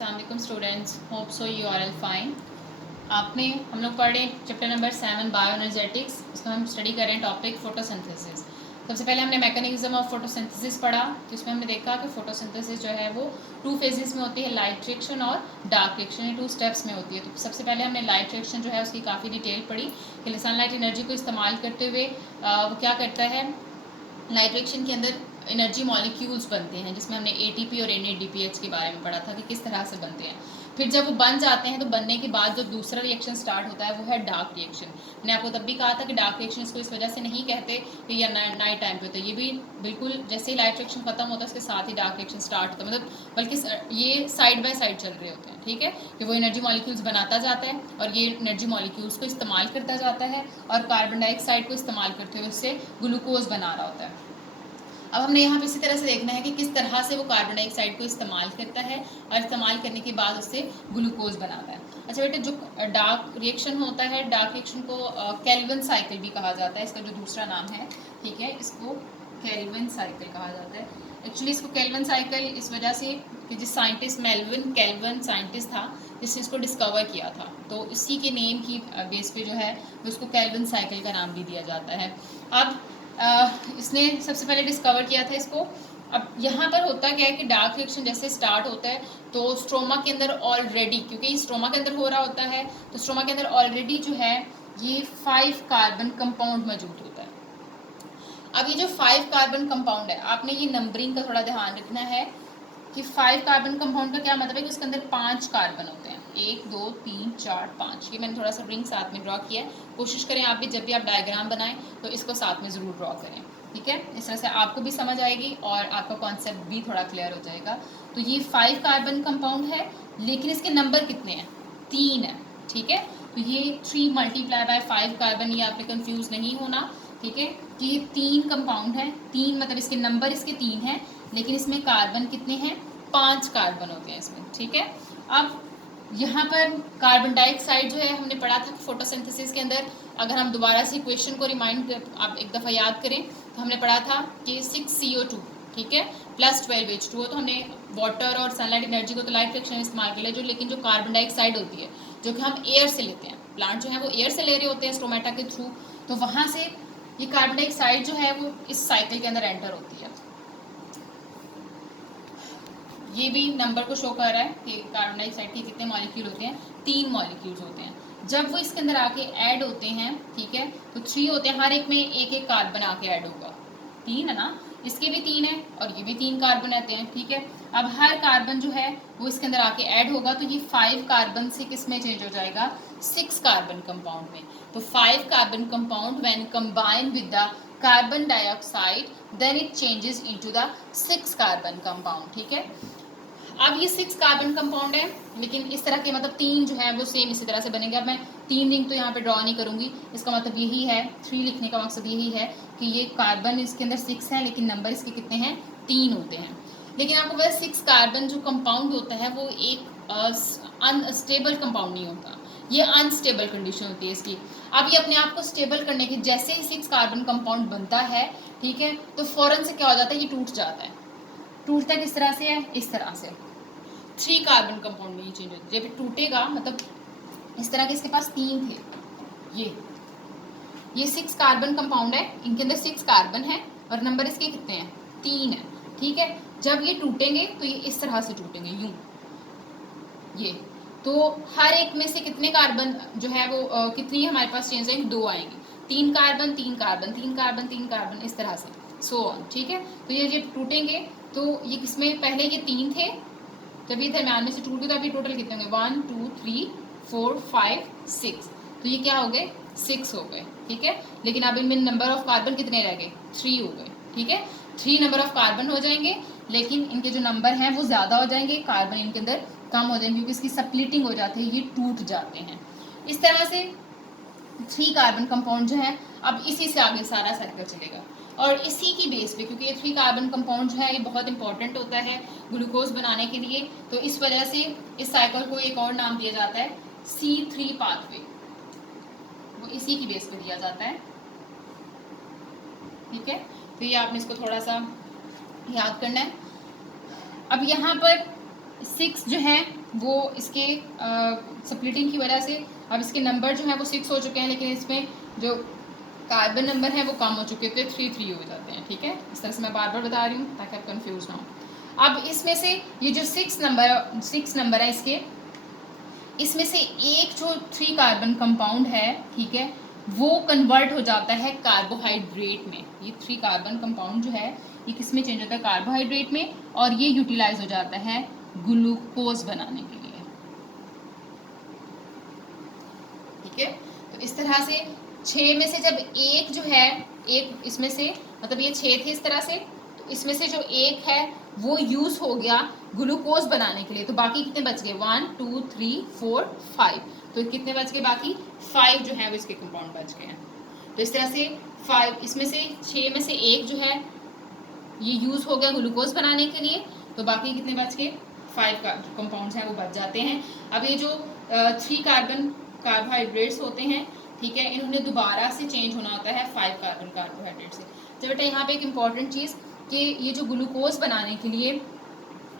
अस्सलाम students, hope so you are all fine. आपने हम लोग पढ़े चैप्टर नंबर 7 बायो एनर्जेटिक्स। उसका हम स्टडी कर रहे हैं टॉपिक फोटोसिंथेसिस। सबसे पहले हमने मैकेनिज्म ऑफ फोटोसिंथेसिस पढ़ा, जिसमें हमने देखा कि फोटोसिंथेसिस जो है वो 2 फेजेस में होती है, लाइट रिएक्शन और डार्क रिएक्शन। 2 स्टेप्स में होती है। तो सबसे पहले हमने लाइट रिएक्शन जो है उसकी काफ़ी डिटेल पढ़ी कि सनलाइट एनर्जी को इस्तेमाल करते हुए वो क्या करता है। लाइट रिएक्शन के अंदर एनर्जी मॉलिक्यूल्स बनते हैं, जिसमें हमने एटीपी और एनएडीपीएच के बारे में पढ़ा था कि किस तरह से बनते हैं। फिर जब वो बन जाते हैं तो बनने के बाद जो दूसरा रिएक्शन स्टार्ट होता है वो है डार्क रिएक्शन। मैंने आपको तब भी कहा था कि डार्क रिएक्शन इसको इस वजह से नहीं कहते कि या नाइट टाइम पे होता है। ये भी बिल्कुल जैसे ही लाइट रिएक्शन खत्म होता है उसके साथ ही डार्क रिएक्शन स्टार्ट होता है, मतलब बल्कि ये साइड बाय साइड चल रहे होते हैं। ठीक है, कि वो एनर्जी मॉलिक्यूल्स बनाता जाता है और ये एनर्जी मॉलिक्यूल्स को इस्तेमाल करता जाता है और कार्बन डाइऑक्साइड को इस्तेमाल करते हुए उससे ग्लूकोज बना रहा होता है। अब हमने यहाँ पे इसी तरह से देखना है कि किस तरह से वो कार्बन डाइऑक्साइड को इस्तेमाल करता है और इस्तेमाल करने के बाद उससे ग्लूकोज बनाता है। अच्छा बेटे, जो डार्क रिएक्शन होता है, डार्क रिएक्शन को केल्विन साइकिल भी कहा जाता है। इसका जो दूसरा नाम है, ठीक है, इसको केल्विन साइकिल कहा जाता है। एक्चुअली इसको केल्विन साइकिल इस वजह से कि जिस साइंटिस्ट मेल्विन केल्विन साइंटिस्ट था जिसने इसको डिस्कवर किया था, तो इसी के नेम की बेस पे जो है उसको केल्विन साइकिल का नाम भी दिया जाता है। अब इसने सबसे पहले डिस्कवर किया था इसको। अब यहाँ पर होता क्या है कि डार्क रिएक्शन जैसे स्टार्ट होता है तो स्ट्रोमा के अंदर ऑलरेडी, क्योंकि स्ट्रोमा के अंदर हो रहा होता है, तो स्ट्रोमा के अंदर ऑलरेडी जो है ये 5 कार्बन कंपाउंड मौजूद होता है। अब ये जो 5 कार्बन कंपाउंड है, आपने ये नंबरिंग का थोड़ा ध्यान रखना है कि 5 कार्बन कंपाउंड का क्या मतलब है कि उसके अंदर 5 कार्बन होते हैं। 1 2 3 4 5। ये मैंने थोड़ा सा रिंग साथ में ड्रॉ किया है। कोशिश करें आप भी जब भी आप डायग्राम बनाएं तो इसको साथ में ज़रूर ड्रॉ करें। ठीक है, इस तरह से आपको भी समझ आएगी और आपका कॉन्सेप्ट भी थोड़ा क्लियर हो जाएगा। तो ये 5 कार्बन कंपाउंड है, लेकिन इसके नंबर कितने हैं? 3 है। ठीक है, तो ये 3 मल्टीप्लाई बाय 5 कार्बन, ये आपने कंफ्यूज नहीं होना। ठीक है, कि ये 3 कंपाउंड है। 3 मतलब इसके नंबर इसके 3 हैं, लेकिन इसमें कार्बन कितने हैं? 5 कार्बन होते हैं इसमें। ठीक है, अब यहाँ पर कार्बन डाइऑक्साइड जो है हमने पढ़ा था फोटोसिंथेसिस के अंदर, अगर हम दोबारा से क्वेश्चन को रिमाइंड आप एक दफ़ा याद करें तो हमने पढ़ा था कि 6CO2, ठीक है, प्लस 12H2O। तो हमने वाटर और सनलाइट एनर्जी को तो लाइट रिएक्शन इस्तेमाल कर लिया, जो लेकिन जो कार्बन डाइऑक्साइड होती है जो कि हम एयर से लेते हैं, प्लांट जो है वो एयर से ले रहे होते हैं स्टोमेटा के थ्रू, तो वहाँ से ये कार्बन डाइऑक्साइड जो है वो इस साइकिल के अंदर एंटर होती है। ये भी नंबर को शो कर रहा है कि कार्बन डाइऑक्साइड के कितने मॉलिक्यूल होते हैं? 3 मॉलिक्यूल्स होते हैं। जब वो इसके अंदर आके ऐड होते हैं, ठीक है, तो 3 होते हैं, हर एक में एक एक कार्बन आके ऐड होगा। 3 है ना, इसके भी 3 है और ये भी 3 कार्बन रहते हैं। ठीक है, अब हर कार्बन जो है वो इसके अंदर आके ऐड होगा, तो ये 5 कार्बन से किस में चेंज हो जाएगा? 6 कार्बन कंपाउंड में। तो 5 carbon compound when combine with the carbon dioxide then it changes into the 6 carbon compound. ठीक है, अब ये 6 कार्बन कंपाउंड है, लेकिन इस तरह के मतलब 3 जो है वो सेम इसी तरह से बनेंगे। अब मैं 3 रिंग तो यहाँ पे ड्रॉ नहीं करूँगी, इसका मतलब यही है, 3 लिखने का मकसद यही है कि ये कार्बन इसके अंदर 6 है, लेकिन नंबर इसके कितने हैं? 3 होते हैं। लेकिन आपको पता है 6 कार्बन जो कंपाउंड होता है वो एक अनस्टेबल कंपाउंड नहीं होता, ये अनस्टेबल कंडीशन होती है इसकी। अब ये अपने आप को स्टेबल करने की, जैसे ही 6 कार्बन कंपाउंड बनता है, ठीक है, तो फ़ौरन से क्या हो जाता है? ये टूट जाता है। टूटता किस तरह से है? इस तरह से 3 कार्बन कंपाउंड में ये चेंज होती है। जब टूटेगा मतलब इस तरह के इसके पास 3 थे, ये 6 कार्बन कंपाउंड है, इनके अंदर 6 कार्बन है और नंबर इसके कितने हैं? 3 है। ठीक है, जब ये टूटेंगे तो ये इस तरह से टूटेंगे, यूं, ये तो हर एक में से कितने कार्बन जो है वो कितनी हमारे पास चेंज आएंगे? 2 आएंगे। 3 कार्बन 3 कार्बन 3 कार्बन 3 कार्बन, इस तरह से सो ऑन। ठीक है, तो ये जब टूटेंगे तो ये किसमें? पहले ये 3 थे, जब ये दरम्यान में से टूट गए तो अभी टोटल कितने होंगे? 1 2 3 4 5 6। तो ये क्या हो गए? 6 हो गए। ठीक है, लेकिन अब इनमें नंबर ऑफ कार्बन कितने रह गए? 3 हो गए। ठीक है, 3 नंबर ऑफ कार्बन हो जाएंगे, लेकिन इनके जो नंबर हैं वो ज़्यादा हो जाएंगे, कार्बन इनके अंदर कम हो जाएंगे, क्योंकि इसकी स्प्लिटिंग हो जाती है, ये टूट जाते हैं। इस तरह से 3 कार्बन कंपाउंड जो है, अब इसी से आगे सारा सर्कल चलेगा और इसी की बेस पे, क्योंकि ये 3 कार्बन कंपाउंड जो है ये बहुत इंपॉर्टेंट होता है ग्लूकोज बनाने के लिए, तो इस वजह से इस साइकिल को एक और नाम दिया जाता है C3 पाथवे, वो इसी की बेस पे दिया जाता है। ठीक है, तो ये आपने इसको थोड़ा सा याद करना है। अब यहाँ पर 6 जो है वो इसके स्प्लिटिंग की वजह से अब इसके नंबर जो है वो 6 हो चुके हैं, लेकिन इसमें जो कार्बन नंबर है वो कम हो चुके थे, 3 हो जाते हैं। ठीक है, इस तरह से मैं बार बार बता रही हूँ ताकि आप कंफ्यूज ना हो। अब इसमें से ये जो 6 नंबर है इसके, इसमें से एक जो 3 कार्बन कंपाउंड है, ठीक है, वो कन्वर्ट हो जाता है कार्बोहाइड्रेट में। ये 3 कार्बन कंपाउंड जो है ये किस में चेंज होता है? कार्बोहाइड्रेट में, और ये यूटिलाइज हो जाता है ग्लूकोज बनाने के लिए। ठीक है, तो इस तरह से 6 में से जब एक जो है, एक इसमें से, मतलब ये 6 थे इस तरह से, तो इसमें से जो एक है वो यूज हो गया ग्लूकोज बनाने के लिए, तो बाकी कितने बच गए? 1 2 3 4 5। तो कितने बच गए? बाकी 5 जो है वो इसके कंपाउंड बच गए हैं। तो इस तरह से 5, इसमें से 6 में से एक जो है ये यूज हो गया ग्लूकोज बनाने के लिए, तो बाकी कितने बच गए? 5 का कंपाउंड्स हैं वो बच जाते हैं। अब ये जो 3 कार्बन कार्बोहाइड्रेट्स होते हैं, ठीक है, इन्होंने दोबारा से चेंज होना होता है 5 कार्बन कार्बोहाइड्रेट से। तो बेटा यहाँ पे एक इम्पॉर्टेंट चीज़ कि ये जो ग्लूकोज बनाने के लिए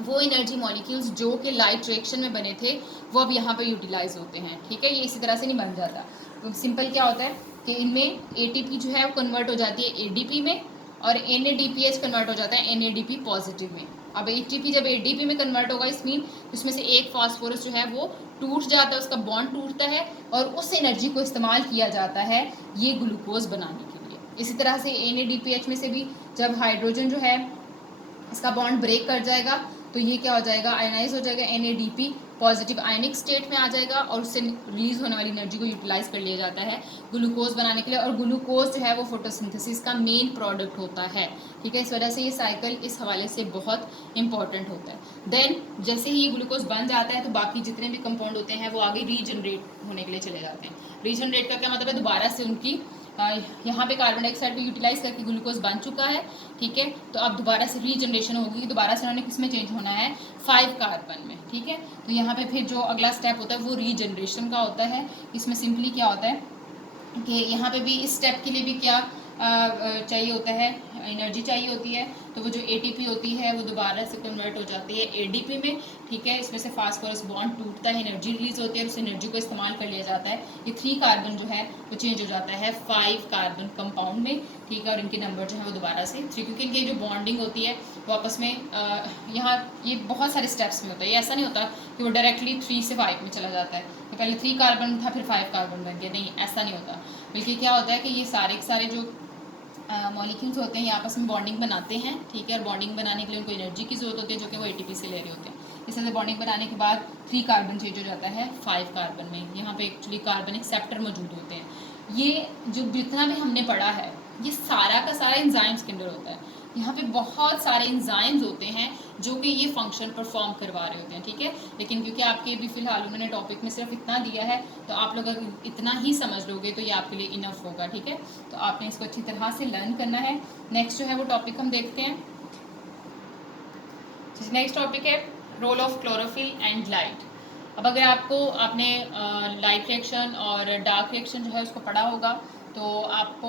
वो एनर्जी मॉलिक्यूल्स जो कि लाइट रिएक्शन में बने थे वो अब यहाँ पे यूटिलाइज होते हैं। ठीक है, ये इसी तरह से नहीं बन जाता। तो सिंपल क्या होता है कि इनमें ATP जो है वो कन्वर्ट हो जाती है ADP में, और NADPH कन्वर्ट हो जाता है NADP पॉजिटिव में। अब ATP जब ADP में कन्वर्ट होगा इस मीन इसमें से एक फास्फोरस जो है वो टूट जाता है, उसका बॉन्ड टूटता है, और उस एनर्जी को इस्तेमाल किया जाता है ये ग्लूकोज बनाने के लिए। इसी तरह से NADPH में से भी जब हाइड्रोजन जो है इसका बॉन्ड ब्रेक कर जाएगा तो ये क्या हो जाएगा? आयनाइज हो जाएगा, NADP पॉजिटिव आयनिक स्टेट में आ जाएगा, और उससे रिलीज होने वाली एनर्जी को यूटिलाइज कर लिया जाता है ग्लूकोज बनाने के लिए। और ग्लूकोज जो है वो फोटोसिंथेसिस का मेन प्रोडक्ट होता है। ठीक है, इस वजह से ये साइकिल इस हवाले से बहुत इंपॉर्टेंट होता है। देन जैसे ही ये ग्लूकोज बन जाता है तो बाकी जितने भी कंपाउंड होते हैं वो आगे रीजनरेट होने के लिए चले जाते हैं। रीजनरेट का क्या मतलब है? दोबारा से उनकी यहाँ पे कार्बन डाइऑक्साइड को यूटिलाइज करके ग्लूकोज बन चुका है। ठीक है, तो अब दोबारा से रीजनरेशन होगी, दोबारा से उन्होंने किस में चेंज होना है? 5 कार्बन में। ठीक है, तो यहाँ पे फिर जो अगला स्टेप होता है वो रीजनरेशन का होता है। इसमें सिंपली क्या होता है कि यहाँ पे भी इस स्टेप के लिए भी क्या चाहिए होता है? एनर्जी चाहिए होती है। तो वो जो ATP होती है वो दोबारा से कन्वर्ट हो जाती है ADP में। ठीक है, इसमें से फास्फोरस बॉन्ड टूटता है, एनर्जी रिलीज होती है, और उस एनर्जी को इस्तेमाल कर लिया जाता है। ये 3 कार्बन जो है वो चेंज हो जाता है 5 कार्बन कंपाउंड में। ठीक है, और इनके नंबर जो है वो दोबारा से 3, क्योंकि इनकी जो बॉन्डिंग होती है वो आपस में यहाँ ये बहुत सारे स्टेप्स में होता है। ये ऐसा नहीं होता कि वो डायरेक्टली 3 से 5 में चला जाता है, तो पहले 3 कार्बन था फिर 5 कार्बन बन गया, नहीं, ऐसा नहीं होता। बल्कि क्या होता है कि ये सारे के सारे जो मॉलिक्यूल्स होते हैं ये आपस में बॉन्डिंग बनाते हैं। ठीक है, और बॉन्डिंग बनाने के लिए उनको एनर्जी की जरूरत होती है जो कि वो ATP से ले रहे होते हैं। इस तरह से बॉन्डिंग बनाने के बाद 3 कार्बन चेंज हो जाता है 5 कार्बन में। यहाँ पे एक्चुअली कार्बन एक्सेप्टर मौजूद होते हैं। ये जो जितना भी हमने पढ़ा है ये सारा का सारा एंजाइम्स के अंदर होता है। यहाँ पे बहुत सारे एंजाइम्स होते हैं जो कि ये फंक्शन परफॉर्म करवा रहे होते हैं। ठीक है, लेकिन क्योंकि आपके भी फिलहाल उन्होंने टॉपिक में सिर्फ इतना दिया है तो आप लोग अगर इतना ही समझ लोगे तो ये आपके लिए इनफ होगा। ठीक है, तो आपने इसको अच्छी तरह से लर्न करना है। नेक्स्ट जो है वो टॉपिक हम देखते हैं। नेक्स्ट टॉपिक है role of chlorophyll and light. अब अगर आपने लाइट रिएक्शन और डार्क रिएक्शन जो है उसको पढ़ा होगा तो आपको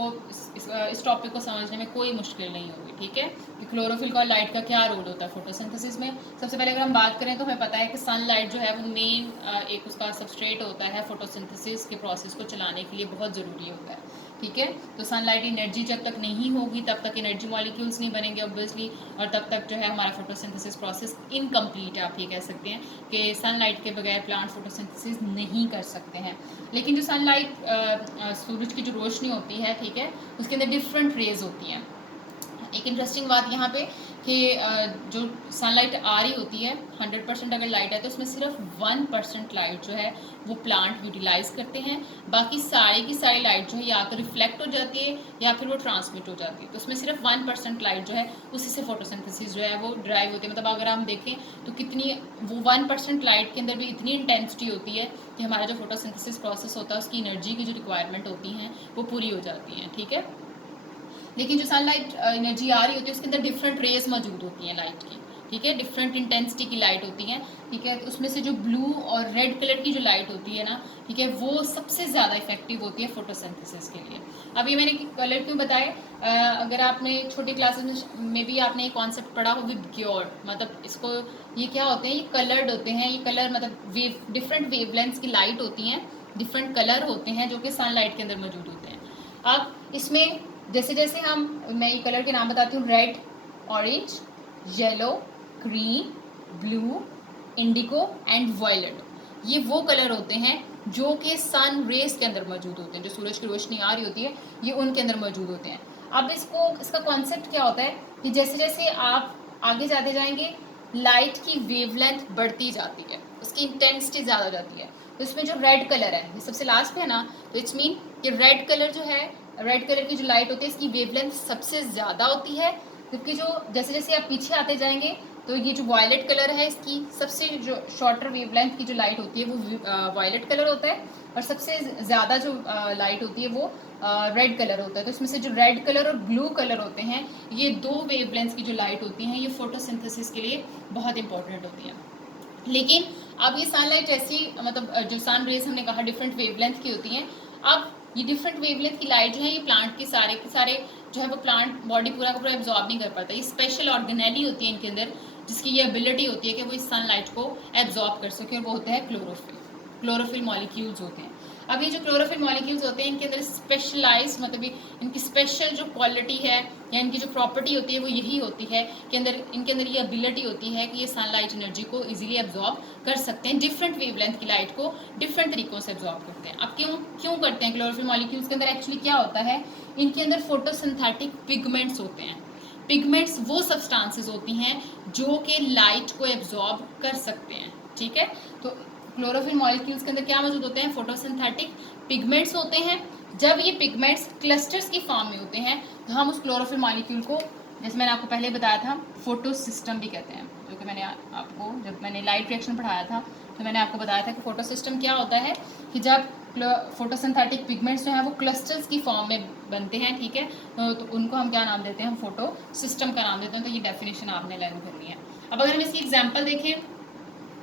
इस टॉपिक को समझने में कोई मुश्किल नहीं होगी। ठीक है, कि क्लोरोफिल का और लाइट का क्या रोल होता है फोटोसिंथेसिस में। सबसे पहले अगर हम बात करें तो हमें पता है कि सनलाइट जो है वो मेन एक उसका सबस्ट्रेट होता है फोटोसिंथेसिस के प्रोसेस को चलाने के लिए बहुत ज़रूरी होता है। ठीक है, तो सनलाइट एनर्जी जब तक नहीं होगी तब तक एनर्जी मॉलिक्यूल्स नहीं बनेंगे ऑब्वियसली, और तब तक जो है हमारा फोटोसिंथेसिस प्रोसेस इनकम्प्लीट है। आप ये कह सकते हैं कि सनलाइट के बगैर प्लांट फोटोसिंथेसिस नहीं कर सकते हैं। लेकिन जो सनलाइट सूरज की जो रोशनी होती है, ठीक है, उसके अंदर डिफरेंट रेज होती हैं। एक इंटरेस्टिंग बात यहाँ पे कि जो सनलाइट आ रही होती है 100% अगर लाइट है तो उसमें सिर्फ 1% लाइट जो है वो प्लांट यूटिलाइज करते हैं। बाकी सारी की सारी लाइट जो है या तो रिफ्लेक्ट हो जाती है या फिर वो ट्रांसमिट हो जाती है। तो उसमें सिर्फ 1% लाइट जो है उसी से फोटोसिंथेसिस जो है वो ड्राइव होती है। मतलब अगर हम देखें तो कितनी वो 1% लाइट के अंदर भी इतनी इंटेंसिटी होती है कि हमारा जो फोटोसिंथेसिस प्रोसेस होता है उसकी एनर्जी की जो रिक्वायरमेंट होती हैं वो पूरी हो जाती हैं। ठीक है, लेकिन जो सनलाइट एनर्जी आ रही होती है उसके अंदर डिफरेंट रेज मौजूद होती हैं लाइट की। ठीक है, डिफरेंट इंटेंसिटी की लाइट होती हैं, ठीक है। तो उसमें से जो ब्लू और रेड कलर की जो लाइट होती है ना, ठीक है, वो सबसे ज़्यादा इफेक्टिव होती है फोटोसिंथेसिस के लिए। अब ये मैंने कलर क्यों बताया, अगर आपने छोटी क्लासेस में भी आपने ये कॉन्सेप्ट पढ़ा हो विबग्योर, मतलब इसको ये क्या होते हैं, ये कलर्ड होते हैं, ये कलर मतलब वेव डिफरेंट वेवलेंथ्स की लाइट होती हैं, डिफरेंट कलर होते हैं जो कि सनलाइट के अंदर मौजूद होते हैं। अब इसमें जैसे जैसे मैं ये कलर के नाम बताती हूँ, red, orange, yellow, green, blue, indigo and violet, ये वो कलर होते हैं जो कि सन रेस के अंदर मौजूद होते हैं, जो सूरज की रोशनी आ रही होती है ये उनके अंदर मौजूद होते हैं। अब इसका कॉन्सेप्ट क्या होता है कि जैसे जैसे आप आगे जाते जाएंगे लाइट की वेवलेंथ बढ़ती जाती है, उसकी इंटेंसिटी ज़्यादा जाती है। तो इसमें जो रेड कलर है, ये सबसे लास्ट पे है ना, तो इट्स मीन कि रेड कलर जो है, रेड कलर की जो लाइट होती है इसकी वेवलेंथ सबसे ज़्यादा होती है, क्योंकि जो जैसे जैसे आप पीछे आते जाएंगे तो ये जो वायलेट कलर है इसकी सबसे जो शॉर्टर वेवलेंथ की जो लाइट होती है वो वायलेट कलर होता है, और सबसे ज़्यादा जो लाइट होती है वो रेड कलर होता है। तो इसमें से जो रेड कलर और ब्लू कलर होते हैं, ये दो वेवलेंथ की जो लाइट होती हैं ये फोटोसिंथेसिस के लिए बहुत इंपॉर्टेंट होती हैं। लेकिन अब ये सनलाइट ऐसी, मतलब जो सन रेज हमने कहा डिफरेंट वेवलेंथ की होती हैं, अब ये डिफरेंट वेवलेंथ की लाइट जो है ये प्लांट के सारे जो है वो प्लांट बॉडी पूरा का पूरा एब्जॉर्ब नहीं कर पाता। ये स्पेशल ऑर्गेनेली होती है इनके अंदर जिसकी ये एबिलिटी होती है कि वो इस सनलाइट को एब्जॉर्ब कर सके, और वो होता है क्लोरोफिल मॉलिक्यूल्स होते हैं। अब ये जो क्लोरोफिल मॉलिक्यूल्स होते हैं इनके अंदर स्पेशलाइज, मतलब इनकी स्पेशल जो क्वालिटी है या इनकी जो प्रॉपर्टी होती है वो यही होती है कि इनके अंदर ये एबिलिटी होती है कि ये सनलाइट एनर्जी को इजीली एब्जॉर्ब कर सकते हैं, डिफरेंट वेवलेंथ की लाइट को डिफरेंट तरीकों से एब्जॉर्ब करते हैं। अब क्यों करते हैं क्लोरोफिल मॉलिक्यूल्स के अंदर, एक्चुअली क्या होता है, इनके अंदर फोटोसिंथेटिक पिगमेंट्स होते हैं। पिगमेंट्स वो सब्सटेंसेस होती हैं जो कि लाइट को एब्जॉर्ब कर सकते हैं, ठीक है। तो क्लोरोफिल मॉलिक्यूल्स के अंदर क्या मौजूद होते हैं, फोटोसिंथेटिक पिगमेंट्स होते हैं। जब ये पिगमेंट्स क्लस्टर्स की फॉर्म में होते हैं तो हम उस क्लोरोफिल मॉलिक्यूल को, जैसे मैंने आपको पहले बताया था, फोटो सिस्टम भी कहते हैं, जो कि मैंने आपको जब मैंने लाइट रिएक्शन पढ़ाया था तो मैंने आपको बताया था कि फोटो सिस्टम क्या होता है, कि जब फोटोसिंथेटिक पिगमेंट्स जो हैं वो क्लस्टर्स की फॉर्म में बनते हैं, ठीक है, तो उनको हम क्या नाम देते हैं, हम फोटो सिस्टम का नाम देते हैं। तो ये डेफिनेशन आपने लर्न करनी है। अब अगर हम इसकी एग्जाम्पल देखें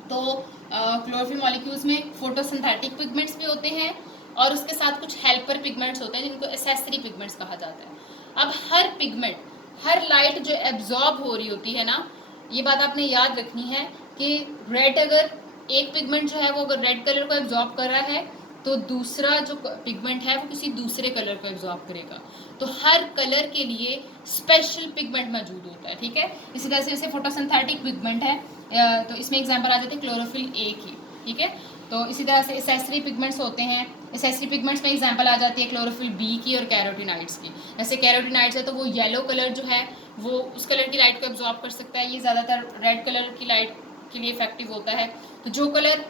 तो क्लोरोफिल मॉलिक्यूल्स में फोटोसिंथेटिक पिगमेंट्स भी होते हैं और उसके साथ कुछ हेल्पर पिगमेंट्स होते हैं जिनको एसेसरी पिगमेंट्स कहा जाता है। अब हर पिगमेंट, हर लाइट जो एब्जॉर्ब हो रही होती है ना, ये बात आपने याद रखनी है कि रेड, अगर एक पिगमेंट जो है वो अगर रेड कलर को एब्जॉर्ब कर रहा है तो दूसरा जो पिगमेंट है वो किसी दूसरे कलर को एब्जॉर्ब करेगा। तो हर कलर के लिए स्पेशल पिगमेंट मौजूद होता है, ठीक है। इसी तरह से जैसे फोटोसिंथेटिक पिगमेंट है, तो इसमें एग्जांपल आ जाते हैं क्लोरोफिल ए की, ठीक है। तो इसी तरह से एसेसरी पिगमेंट्स होते हैं, एसेसरी पिगमेंट्स में एग्जांपल आ जाती है क्लोरोफिल बी की और कैरोटीनाइड्स की। जैसे कैरोटीनाइड्स है तो वो येलो कलर जो है वो उस कलर की लाइट को एब्जॉर्ब कर सकता है, ये ज़्यादातर रेड कलर की लाइट के लिए इफेक्टिव होता है। तो जो कलर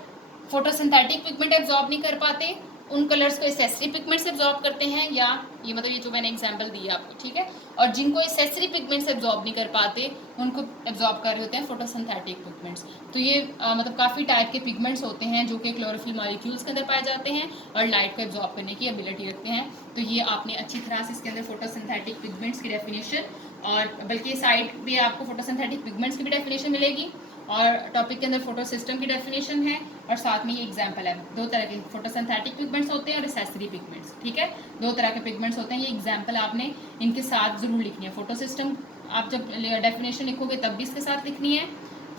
फोटोसिंथेटिक पिगमेंट एब्जॉर्ब नहीं कर पाते उन कलर्स को एसेसरी पिगमेंट्स एब्जॉर्ब करते हैं, या ये मतलब ये जो मैंने एग्जांपल दी है आपको, ठीक है। और जिनको एसेसरी पिगमेंट्स एब्जॉर्ब नहीं कर पाते उनको एब्जॉर्ब कर रहे होते हैं फोटोसिंथेटिक पिगमेंट्स। तो ये मतलब काफ़ी टाइप के पिगमेंट्स होते हैं जो कि क्लोरोफिल मॉलिक्यूल्स के अंदर पाए जाते हैं और लाइट को एब्जॉर्ब करने की एबिलिटी रखते हैं। तो ये आपने अच्छी तरह से इसके अंदर फोटोसिंथेटिक पिगमेंट्स की डेफिनेशन, और बल्कि साइड में आपको फोटोसिंथेटिक पिगमेंट्स की भी डेफिनेशन मिलेगी और टॉपिक के अंदर फोटो सिस्टम की डेफिनेशन है, और साथ में ये एग्जांपल है। दो तरह के फोटोसिंथेटिक पिगमेंट्स होते हैं और एसेसरी पिगमेंट्स, ठीक है, दो तरह के पिगमेंट्स होते हैं। ये एग्जांपल आपने इनके साथ ज़रूर लिखनी है। फोटो सिस्टम आप जब डेफिनेशन लिखोगे तब भी इसके साथ लिखनी है,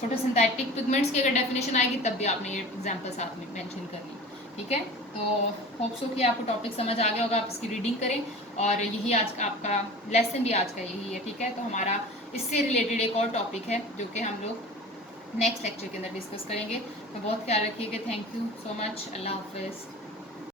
फोटोसिंथेटिक पिगमेंट्स की अगर डेफिनेशन आएगी तब भी आपने ये एग्जाम्पल साथ में मैंशन करनी, ठीक है। तो होप सो कि आपको टॉपिक समझ आ गया होगा, आप इसकी रीडिंग करें, और यही आज का आपका लेसन भी आज का यही है, ठीक है। तो हमारा इससे रिलेटेड एक और टॉपिक है जो कि हम लोग नेक्स्ट लेक्चर के अंदर डिस्कस करेंगे। तो बहुत ख्याल रखिएगा। Thank you so much. अल्लाह हाफिज़।